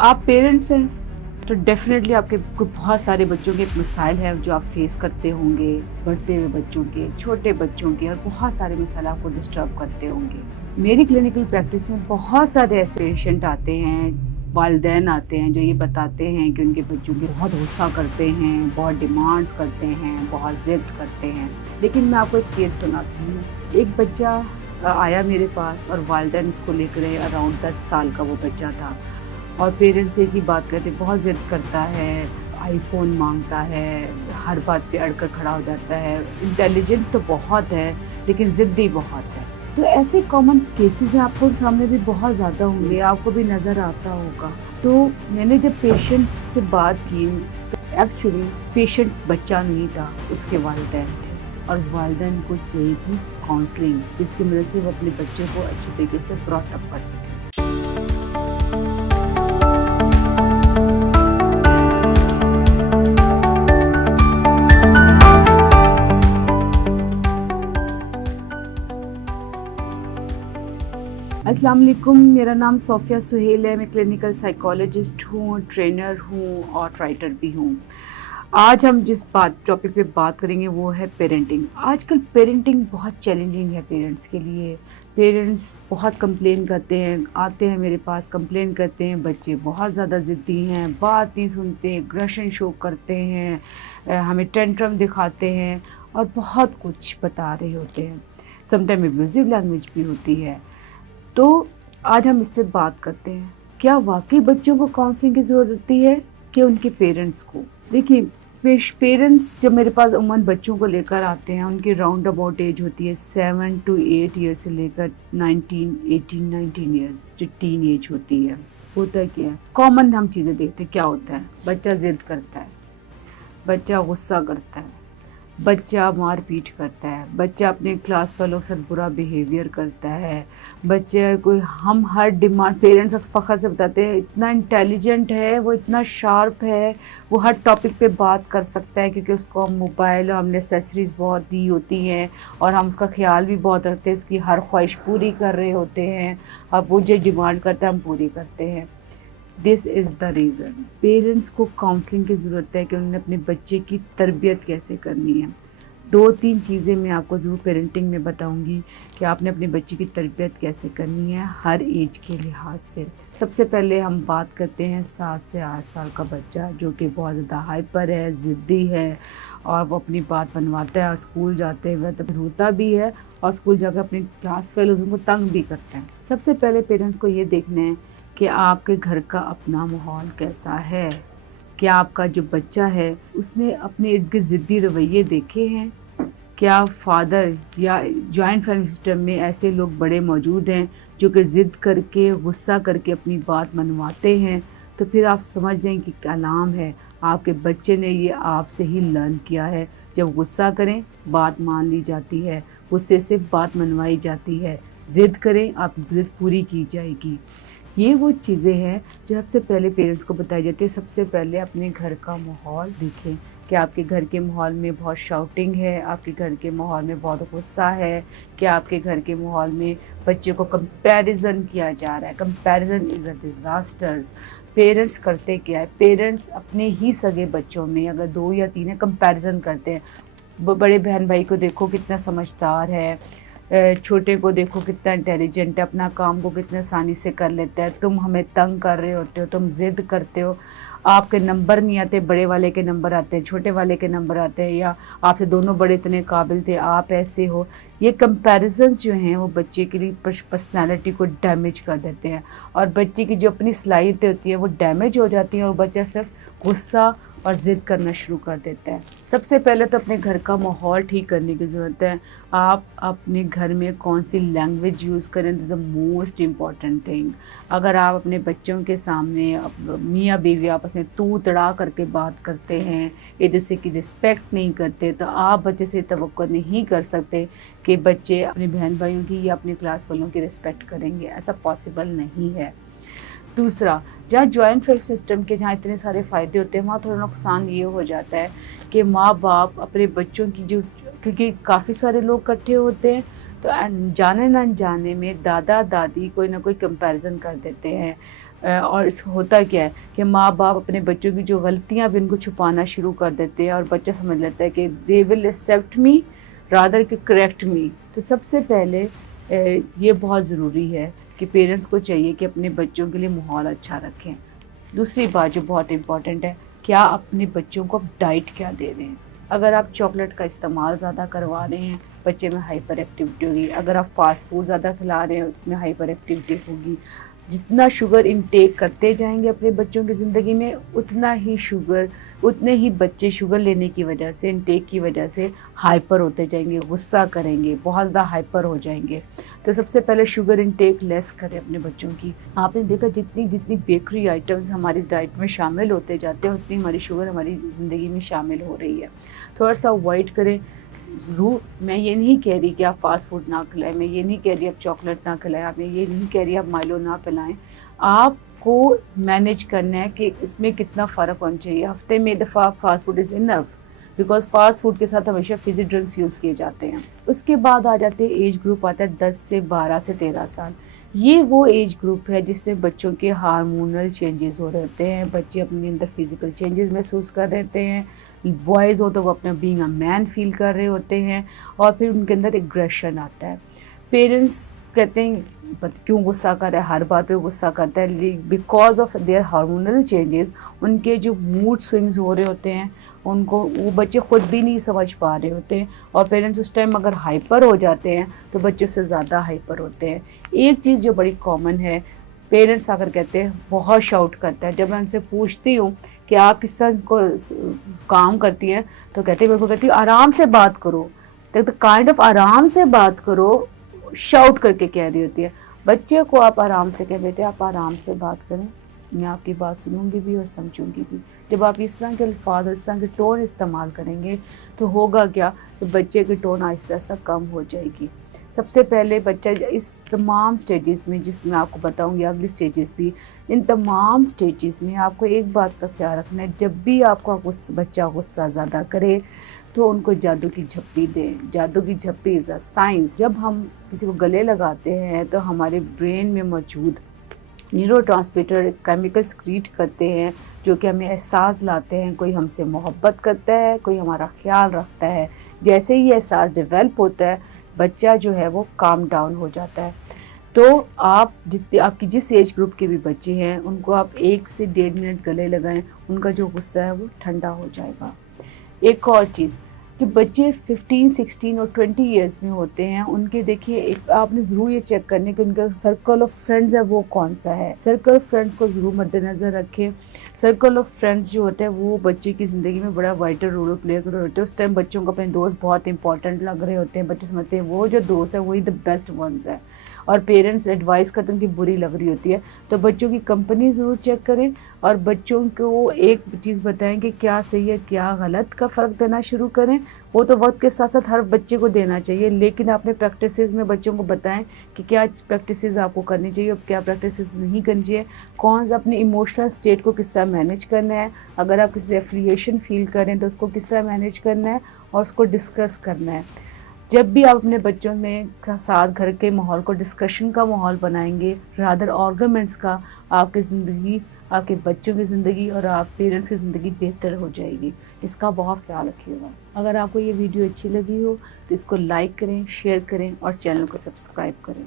آپ پیرنٹس ہیں تو ڈیفینیٹلی آپ کے بہت سارے بچوں کے مسائل ہیں جو آپ فیس کرتے ہوں گے، بڑھتے ہوئے بچوں کے، چھوٹے بچوں کے، اور بہت سارے مسائل آپ کو ڈسٹرب کرتے ہوں گے۔ میری کلینکل پریکٹس میں بہت سارے ایسے پیشنٹ آتے ہیں، والدین آتے ہیں جو یہ بتاتے ہیں کہ ان کے بچوں کے بہت غصہ کرتے ہیں، بہت ڈیمانڈس کرتے ہیں، بہت ضد کرتے ہیں۔ لیکن میں آپ کو ایک کیس سناتی ہوں۔ ایک بچہ آیا میرے پاس اور والدین اس کو لے کر اراؤنڈ 10 سال کا وہ بچہ تھا، اور پیرنٹس ایک ہی بات کرتے، بہت ضد کرتا ہے، آئی فون مانگتا ہے، ہر بات پہ اڑ کر کھڑا ہو جاتا ہے، انٹیلیجنٹ تو بہت ہے لیکن ضدی بہت ہے۔ تو ایسے کامن کیسز ہیں، آپ کو سامنے بھی بہت زیادہ ہوں گے، آپ کو بھی نظر آتا ہوگا۔ تو میں نے جب پیشنٹ سے بات کی تو ایکچولی پیشنٹ بچہ نہیں تھا، اس کے والدین تھے، اور والدین کو چاہیے تھی کاؤنسلنگ، جس کی مدد سے وہ اپنے بچے کو اچھی طریقے سے براٹ اپ کر سکیں۔ السلام علیکم، میرا نام صوفیہ سہیل ہے، میں کلینکل سائیکالوجسٹ ہوں، ٹرینر ہوں اور رائٹر بھی ہوں۔ آج ہم جس ٹاپک پہ بات کریں گے وہ ہے پیرنٹنگ۔ آج کل پیرنٹنگ بہت چیلنجنگ ہے پیرنٹس کے لیے۔ پیرنٹس بہت کمپلین کرتے ہیں، آتے ہیں میرے پاس کمپلین کرتے ہیں، بچے بہت زیادہ ضدی ہیں، بات نہیں سنتے، اگریشن شو کرتے ہیں، ہمیں ٹینٹرم دکھاتے ہیں اور بہت کچھ بتا رہے ہوتے ہیں۔ سم ٹائم ابیوزو لینگویج بھی ہوتی ہے۔ تو آج ہم اس پہ بات کرتے ہیں، کیا واقعی بچوں کو کاؤنسلنگ کی ضرورت ہوتی ہے کہ ان کے پیرنٹس کو؟ دیکھیے، پیرنٹس جب میرے پاس عموماً بچوں کو لے کر آتے ہیں، ان کی راؤنڈ اباؤٹ ایج ہوتی ہے 7 to 8 ایئر سے لے کر 18 ایئرس، جو ٹین ایج ہوتی ہے۔ ہوتا کیا ہے، کامن ہم چیزیں دیکھتے ہیں، کیا ہوتا ہے؟ بچہ ضد کرتا ہے، بچہ غصہ کرتا ہے، بچہ مار پیٹ کرتا ہے، بچہ اپنے کلاس فیلو کے ساتھ برا بیہیویئر کرتا ہے، بچے کوئی ہم ہر ڈیمانڈ، پیرنٹس فخر سے بتاتے ہیں اتنا انٹیلیجنٹ ہے، وہ اتنا شارپ ہے، وہ ہر ٹاپک پہ بات کر سکتا ہے، کیونکہ اس کو ہم موبائل اور ہم نے ایسیسریز بہت دی ہوتی ہیں اور ہم اس کا خیال بھی بہت رکھتے ہیں، اس کی ہر خواہش پوری کر رہے ہوتے ہیں، اب وہ جو ڈیمانڈ کرتا ہے ہم پوری کرتے ہیں۔ دس از دا ریزن پیرنٹس کو کاؤنسلنگ کی ضرورت ہے کہ انہوں نے اپنے بچے کی تربیت کیسے کرنی ہے۔ 2-3 چیزیں میں آپ کو ضرور پیرنٹنگ میں بتاؤں گی کہ آپ نے اپنے بچے کی تربیت کیسے کرنی ہے ہر ایج کے لحاظ سے۔ سب سے پہلے ہم بات کرتے ہیں 7 سے 8 سال کا بچہ، جو کہ بہت زیادہ ہائپر ہے، ضدی ہے، اور وہ اپنی بات منواتا ہے، اور اسکول جاتے ہوئے تو روتا بھی ہے، اور اسکول جا کے اپنی کلاس فیلوز کو تنگ بھی کرتے ہیں۔ سب سے پہلے پیرنٹس کو یہ دیکھنا ہے کہ آپ کے گھر کا اپنا ماحول کیسا ہے، کیا آپ کا جو بچہ ہے اس نے اپنے ارد گرد ضدی رویے دیکھے ہیں، کیا فادر یا جوائنٹ فیملی سسٹم میں ایسے لوگ بڑے موجود ہیں جو کہ ضد کر کے، غصہ کر کے اپنی بات منواتے ہیں، تو پھر آپ سمجھ لیں کہ کلام ہے، آپ کے بچے نے یہ آپ سے ہی لرن کیا ہے۔ جب غصہ کریں بات مان لی جاتی ہے، غصے سے بات منوائی جاتی ہے، ضد کریں آپ کی ضد پوری کی جائے گی۔ یہ وہ چیزیں ہیں جو سب سے پہلے پیرنٹس کو بتائی جاتی ہے۔ سب سے پہلے اپنے گھر کا ماحول دیکھیں کہ آپ کے گھر کے ماحول میں بہت شاؤٹنگ ہے، آپ کے گھر کے ماحول میں بہت غصہ ہے، کہ آپ کے گھر کے ماحول میں بچے کو کمپیریزن کیا جا رہا ہے۔ کمپیریزن از اے ڈیزاسٹرز۔ پیرنٹس کرتے کیا ہے، پیرنٹس اپنے ہی سگے بچوں میں اگر 2 یا 3 ہیں کمپیریزن کرتے ہیں۔ بڑے بہن بھائی کو دیکھو کتنا سمجھدار ہے، چھوٹے کو دیکھو کتنا انٹیلیجنٹ ہے، اپنا کام کو کتنے آسانی سے کر لیتا ہے، تم ہمیں تنگ کر رہے ہوتے ہو، تم ضد کرتے ہو، آپ کے نمبر نہیں آتے، بڑے والے کے نمبر آتے ہیں، چھوٹے والے کے نمبر آتے ہیں، یا آپ سے دونوں بڑے اتنے قابل تھے، آپ ایسے ہو۔ یہ کمپیریزنز جو ہیں وہ بچے کے لیے پرسنالٹی کو ڈیمیج کر دیتے ہیں، اور بچے کی جو اپنی صلاحیتیں ہوتی ہیں وہ ڈیمیج ہو جاتی ہیں، اور بچہ صرف غصہ اور ضد کرنا شروع کر دیتا ہے۔ سب سے پہلے تو اپنے گھر کا ماحول ٹھیک کرنے کی ضرورت ہے۔ آپ اپنے گھر میں کون سی لینگویج یوز کریں، دس از اے موسٹ امپورٹنٹ تھنگ۔ اگر آپ اپنے بچوں کے سامنے میاں بیوی آپس میں تو تڑا کر کے بات کرتے ہیں، ایک دوسرے کی رسپیکٹ نہیں کرتے، تو آپ بچے سے توقع نہیں کر سکتے کہ بچے اپنے بہن بھائیوں کی یا اپنے کلاس والوں کی رسپیکٹ کریں گے، ایسا پاسبل نہیں ہے۔ دوسرا، جہاں جوائنٹ فیملی سسٹم کے جہاں اتنے سارے فائدے ہوتے ہیں، وہاں تھوڑا نقصان یہ ہو جاتا ہے کہ ماں باپ اپنے بچوں کی کیونکہ کافی سارے لوگ اکٹھے ہوتے ہیں، تو جانے نہ جانے میں دادا دادی کوئی نہ کوئی کمپیریزن کر دیتے ہیں۔ اور اس ہوتا کیا ہے کہ ماں باپ اپنے بچوں کی جو غلطیاں بھی ان کو چھپانا شروع کر دیتے ہیں اور بچہ سمجھ لیتا ہے کہ دے ول ایکسیپٹ می رادر کہ کریکٹ می. تو سب سے پہلے یہ بہت ضروری ہے کہ پیرنٹس کو چاہیے کہ اپنے بچوں کے لیے ماحول اچھا رکھیں. دوسری بات جو بہت امپورٹنٹ ہے، کیا اپنے بچوں کو ڈائٹ کیا دے رہے ہیں. اگر آپ چاکلیٹ کا استعمال زیادہ کروا رہے ہیں بچے میں ہائپر ایکٹیویٹی ہوگی. اگر آپ فاسٹ فوڈ زیادہ کھلا رہے ہیں اس میں ہائپر ایکٹیویٹی ہوگی. جتنا شوگر انٹیک کرتے جائیں گے اپنے بچوں کی زندگی میں اتنے ہی بچے شوگر لینے کی وجہ سے انٹیک کی وجہ سے ہائپر ہوتے جائیں گے، غصہ کریں گے، بہت زیادہ ہائپر ہو جائیں گے. تو سب سے پہلے شوگر انٹیک لیس کریں اپنے بچوں کی. آپ نے دیکھا جتنی بیکری آئٹمز ہماری ڈائٹ میں شامل ہوتے جاتے ہیں اتنی ہماری شوگر ہماری زندگی میں شامل ہو رہی ہے. تھوڑا سا اوائڈ کریں. ضرور میں یہ نہیں کہہ رہی کہ آپ فاسٹ فوڈ نہ کھلائیں، میں یہ نہیں کہہ رہی آپ چاکلیٹ نہ کھلائیں، آپ یہ نہیں کہہ رہی آپ مائلو نہ پلائیں. آپ کو مینیج کرنا ہے کہ اس میں کتنا فرق ہونا چاہیے. ہفتے میں ایک دفعہ fast food is enough, because fast food کے ساتھ ہمیشہ فزی ڈرنکس یوز کیے جاتے ہیں. اس کے بعد آ جاتے ہیں ایج گروپ آتا ہے 10 سے 12 سے 13 سال. یہ وہ ایج گروپ ہے جس سے بچوں کے ہارمونل چینجز ہو رہے ہوتے ہیں، بچے اپنے اندر فزیکل چینجز محسوس کر رہے ہوتے ہیں. بوائز ہو تو وہ اپنا بینگ اے مین فیل کر رہے ہوتے ہیں اور پھر ان کے اندر ایگریشن آتا ہے. پیرنٹس کہتے ہیں کیوں غصہ کر رہا ہے، ہر بات پہ غصہ کرتا ہے. Because of their hormonal changes ان کے جو موڈ سوئنگز ہو رہے ہوتے ہیں ان کو وہ بچے خود بھی نہیں سمجھ پا رہے ہوتے ہیں. اور پیرنٹس اس ٹائم اگر ہائپر ہو جاتے ہیں تو بچوں سے زیادہ ہائپر ہوتے ہیں. ایک چیز جو بڑی کامن ہے، پیرنٹس آ کر کہتے ہیں بہت شاؤٹ کرتا ہے. جب میں ان سے پوچھتی ہوں کہ آپ کس طرح کو کام کرتی ہیں تو کہتے ہیں، میرے کو کہتی ہوں آرام سے بات کرو. کائنڈ آف آرام سے بات کرو، شاؤٹ کر کے کہہ رہی ہوتی ہے. بچے کو آپ آرام سے کہہ بیٹے آپ آرام سے بات کریں، میں آپ کی بات سنوں گی بھی اور سمجھوں گی بھی. جب آپ اس طرح کے الفاظ اور اس طرح کے ٹون استعمال کریں گے تو ہوگا کیا کہ بچے کی ٹون آہستہ آہستہ کم ہو جائے گی. سب سے پہلے بچہ اس تمام سٹیجز میں، جس میں آپ کو بتاؤں گی اگلی سٹیجز بھی، ان تمام سٹیجز میں آپ کو ایک بات کا خیال رکھنا ہے. جب بھی آپ کا بچہ غصہ زیادہ کرے تو ان کو جادو کی جھپی دیں. جادو کی جھپی از اے سائنس. جب ہم کسی کو گلے لگاتے ہیں تو ہمارے برین میں موجود نیورو ٹرانسمیٹر کیمیکل سکریٹ کرتے ہیں جو کہ ہمیں احساس لاتے ہیں کوئی ہم سے محبت کرتا ہے، کوئی ہمارا خیال رکھتا ہے. جیسے ہی احساس ڈیولپ ہوتا ہے بچہ جو ہے وہ کام ڈاؤن ہو جاتا ہے. تو آپ کی جس ایج گروپ کے بھی بچے ہیں ان کو آپ 1 سے 1.5 منٹ گلے لگائیں، ان کا جو غصہ ہے وہ ٹھنڈا ہو جائے گا. ایک اور چیز کہ بچے 15, 16 اور 20 ایئرز میں ہوتے ہیں، ان کے دیکھیے آپ نے ضرور یہ چیک کرنے کہ ان کا سرکل آف فرینڈز ہے وہ کون سا ہے. سرکل آف فرینڈز کو ضرور مد نظر رکھیں. سرکل آف فرینڈز جو ہوتا ہے وہ بچے کی زندگی میں بڑا وائٹل رول پلے کر رہے ہوتے ہیں. اس ٹائم بچوں کو اپنے دوست بہت امپورٹنٹ لگ رہے ہوتے ہیں. بچے سمجھتے ہیں وہ جو دوست ہے وہی دا بیسٹ ونز ہے اور پیرنٹس ایڈوائس کرتے ہیں کہ بری لگ رہی ہوتی ہے. تو بچوں کی کمپنی ضرور چیک کریں اور بچوں کو ایک چیز بتائیں کہ کیا صحیح ہے کیا غلط کا فرق دینا شروع کریں. وہ تو وقت کے ساتھ ساتھ ہر بچے کو دینا چاہیے، لیکن اپنے پریکٹسز میں بچوں کو بتائیں کہ کیا پریکٹسز آپ کو کرنی چاہیے اور کیا پریکٹسز نہیں کرنی چاہیے. کون سا اپنی ایموشنل اسٹیٹ کو کس طرح مینیج کرنا ہے. اگر آپ کسی ایفلیشن فیل کریں تو اس کو کس طرح مینیج کرنا ہے اور اس کو ڈسکس کرنا ہے. جب بھی آپ اپنے بچوں میں ساتھ گھر کے ماحول کو ڈسکشن کا ماحول بنائیں گے رادر آرگومنٹس کا، آپ کی زندگی، آپ کے بچوں کی زندگی اور آپ پیرنٹس کی زندگی بہتر ہو جائے گی. اس کا بہت خیال رکھیے گا. اگر آپ کو یہ ویڈیو اچھی لگی ہو تو اس کو لائک کریں، شیئر کریں اور چینل کو سبسکرائب کریں.